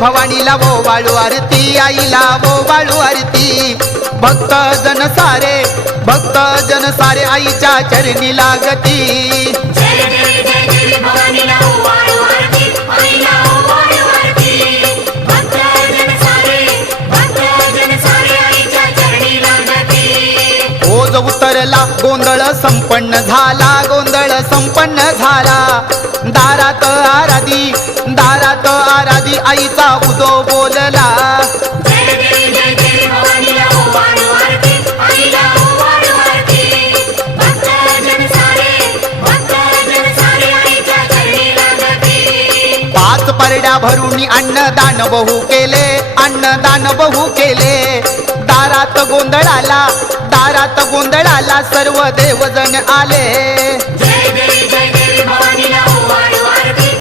भवानीला वो वाळू आरती, आईला वो वाळू आरती। भक्त जन सारे आईच्या चरणी लागती। जय जय जय जय भवानीला वो वाळू आरती, आईला वो वाळू आरती। भक्त जन सारे आईच्या चरणी लागती। ओज उतरला गोंधळ संपन्न झाला, गोंधळ संपन्न झाला। दारात आराधी आईचा उदो बोलला। जय जय जय जय भवानीला वो वाळू आरती, आईला वो वाळू आरती। भक्त जन सारे आईच्या चरणी लागती। पाच परड्या भरून अन्नदान बहु केले, अन्नदान बहु केले। दारात गोंधळाला सर्व देवजण आले।